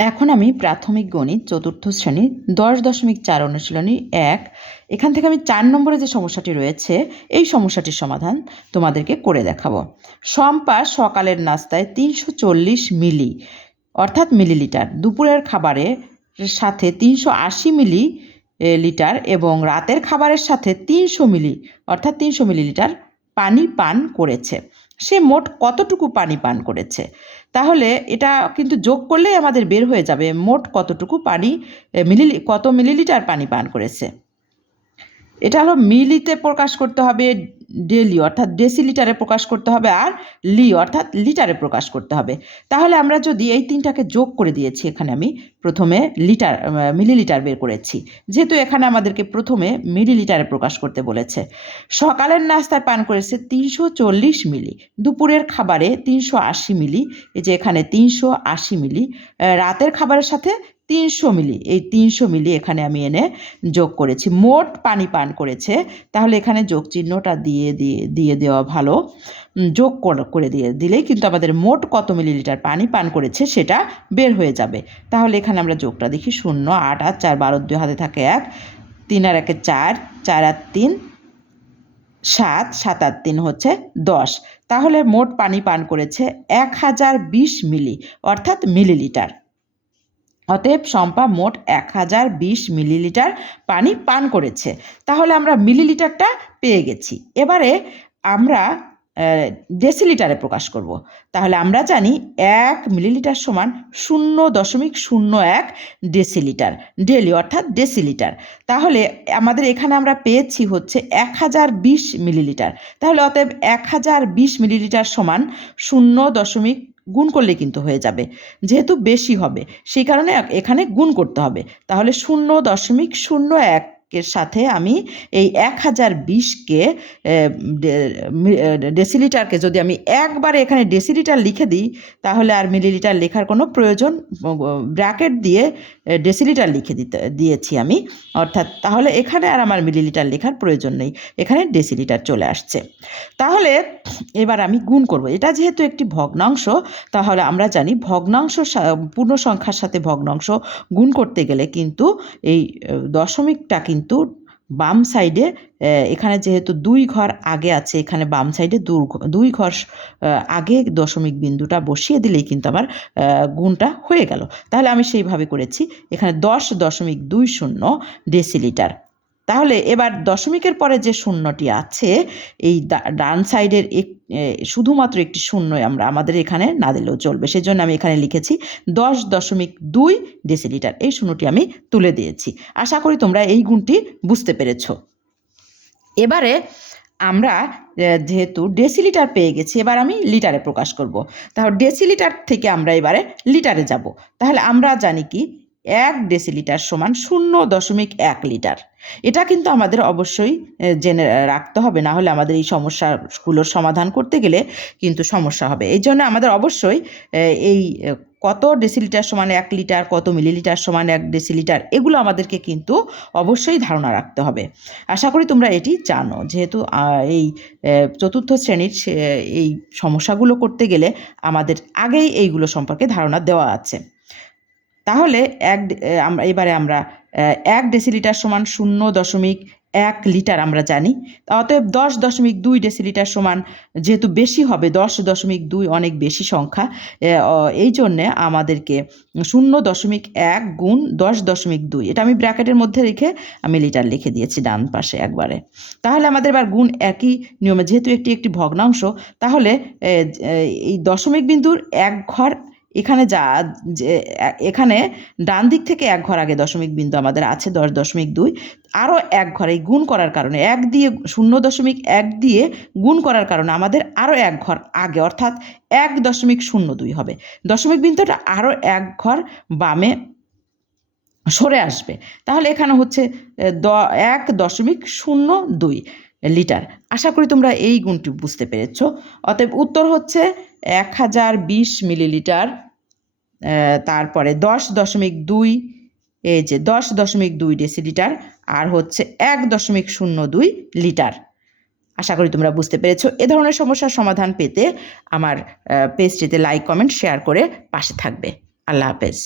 এখন আমি প্রাথমিক গণিত চতুর্থ শ্রেণীর 10.4 অনুশীলনী 1 এখান থেকে আমি 4 নম্বরে যে সমস্যাটি রয়েছে এই সমস্যাটির সমাধান তোমাদেরকে করে দেখাবো। শম্পা সকালের নাস্তায় 340 মিলি অর্থাৎ মিলিলিটার, দুপুরের খাবারের সাথে 380 মিলি লিটার এবং রাতের খাবারের সাথে 300 মিলি অর্থাৎ 300 মিলিলিটার পানি পান করেছে। সে মোট কতটুকু পানি পান করেছে? তাহলে এটা কিন্তু যোগ করলেই আমাদের বের হয়ে যাবে মোট কতটুকু পানি কত মিলিলিটার পানি পান করেছে। এটা হলো মিলিতে প্রকাশ করতে হবে, ডেলি অর্থাৎ ডেসিলিটারে প্রকাশ করতে হবে, আর লি অর্থাৎ লিটারে প্রকাশ করতে হবে। তাহলে আমরা যদি এই তিনটাকে যোগ করে দিয়েছি, এখানে আমি প্রথমে মিলিলিটার বের করেছি, যেহেতু এখানে আমাদেরকে প্রথমে মিলিলিটারে প্রকাশ করতে বলেছে। সকালের নাস্তায় পান করেছে 340 মিলি, দুপুরের খাবারে 380 মিলি, এই যে এখানে 380 মিলি, রাতের খাবারের সাথে 300 মিলি, এই 300 মিলি এখানে আমি এনে যোগ করেছি, মোট পানি পান করেছে। তাহলে এখানে যোগ চিহ্নটা দিয়ে দেওয়া ভালো, যোগ করে দিলেই কিন্তু আমাদের মোট কত মিলিলিটার পানি পান করেছে সেটা বের হয়ে যাবে। তাহলে এখানে আমরা যোগটা দেখি, 0 8 8 4 12 2 হাতে থাকে 1, 3 আর 1 4, 4 আর 3 7, 7 আর 3 হচ্ছে 10। তাহলে মোট পানি পান করেছে 1020 মিলি অর্থাৎ মিলিলিটার। অতএব শম্পা মোট 1020 মিলিলিটার পানি পান করেছে। তাহলে আমরা মিলিলিটারটা পেয়ে গেছি। এবারে আমরা ডেসিলিটারে প্রকাশ করব। তাহলে আমরা জানি 1 মিলিলিটার সমান 0.01 ডেসিলিটার, ডেলি অর্থাৎ ডেসিলিটার। তাহলে আমাদের এখানে আমরা পেয়েছি হচ্ছে 1020 মিলিলিটার। তাহলে অতএব 1020 মিলিলিটার সমান 0. গুণ করলে কিন্তু হয়ে যাবে, যেহেতু বেশি হবে সেই কারণে এখানে গুণ করতে হবে। তাহলে 0.01 এর সাথে আমি এই 1020কে ডেসিলিটারকে যদি আমি একবারে এখানে ডেসিলিটার লিখে দিই, তাহলে আর মিলিলিটার লেখার কোনো প্রয়োজন, ব্র্যাকেট দিয়ে ডেসিলিটার লিখে দিয়েছি আমি, অর্থাৎ তাহলে এখানে আর আমার মিলিলিটার লেখার প্রয়োজন নেই, এখানে ডেসিলিটার চলে আসছে। তাহলে এবার আমি গুণ করব। এটা যেহেতু একটি ভগ্নাংশ, তাহলে আমরা জানি ভগ্নাংশ পূর্ণ সংখ্যার সাথে ভগ্নাংশ গুণ করতে গেলে কিন্তু এই দশমিকটা কিন্তু বাম সাইডে, এখানে যেহেতু 2 ঘর আগে আছে, এখানে বাম সাইডে 2 ঘর আগে দশমিক বিন্দুটা বসিয়ে দিলেই কিন্তু আমার গুণটা হয়ে গেল। তাহলে আমি সেইভাবে করেছি, এখানে 10.20 ডেসিলিটার। তাহলে এবার দশমিকের পরে যে শূন্যটি আছে, এই ডান সাইডের শুধুমাত্র একটি শূন্যই আমাদের এখানে না দিলেও চলবে, সেজন্য আমি এখানে লিখেছি 10.2 ডেসিলিটার। এই শূন্যটি আমি তুলে দিয়েছি। আশা করি তোমরা এই গুণটি বুঝতে পেরেছ। এবারে আমরা যেহেতু ডেসিলিটার পেয়ে গেছি, এবার আমি লিটারে প্রকাশ করব। তাহলে ডেসিলিটার থেকে আমরা এবারে লিটারে যাব। তাহলে আমরা জানি কি 1 ডেসিলিটার সমান 0.1 লিটার। এটা কিন্তু আমাদের অবশ্যই জেনে রাখতে হবে, না হলে আমাদের এই সমস্যাগুলোর সমাধান করতে গেলে কিন্তু সমস্যা হবে। এই জন্য আমাদের অবশ্যই এই কত ডেসিলিটার সমান 1 লিটার, কত মিলিলিটার সমান 1 ডেসিলিটার, এগুলো আমাদেরকে কিন্তু অবশ্যই ধারণা রাখতে হবে। আশা করি তোমরা এটি জানো, যেহেতু এই চতুর্থ শ্রেণীর এই সমস্যাগুলো করতে গেলে আমাদের আগেই এইগুলো সম্পর্কে ধারণা দেওয়া আছে। তাহলে এবারে আমরা 1 ডেসিলিটার সমান 0.1 লিটার আমরা জানি। অতএব 10.2 ডেসিলিটার সমান, যেহেতু বেশি হবে, 10.2 অনেক বেশি সংখ্যা, এই জন্যে আমাদেরকে 0.1 গুণ 10.2, এটা আমি ব্র্যাকেটের মধ্যে রেখে আমি লিটার লিখে দিয়েছি ডান পাশে একবারে। তাহলে আমাদের এবার গুণ একই নিয়মে, যেহেতু একটি ভগ্নাংশ, তাহলে এই দশমিক বিন্দুর 1 ঘর এখানে এখানে ডান দিক থেকে 1 ঘর আগে দশমিক বিন্দু আমাদের আছে 10.2, আরও 1 ঘর এই গুণ করার কারণে 1 দিয়ে 0.1 দিয়ে গুণ করার কারণে আমাদের আরও 1 ঘর আগে, অর্থাৎ 1.02 হবে। দশমিক বিন্দুটা আরও 1 ঘর বামে সরে আসবে। তাহলে এখানে হচ্ছে 1.02 লিটার। আশা করি তোমরা এই গুণটি বুঝতে পেরেছ। অতএব উত্তর হচ্ছে 1020 মিলিলিটার, তারপরে 10.2, এই যে 10.2 ডেসিলিটার, আর হচ্ছে 1.02 লিটার। আশা করি তোমরা বুঝতে পেরেছ। এ ধরনের সমস্যার সমাধান পেতে আমার পেজটিতে লাইক, কমেন্ট, শেয়ার করে পাশে থাকবে। আল্লাহ হাফেজ।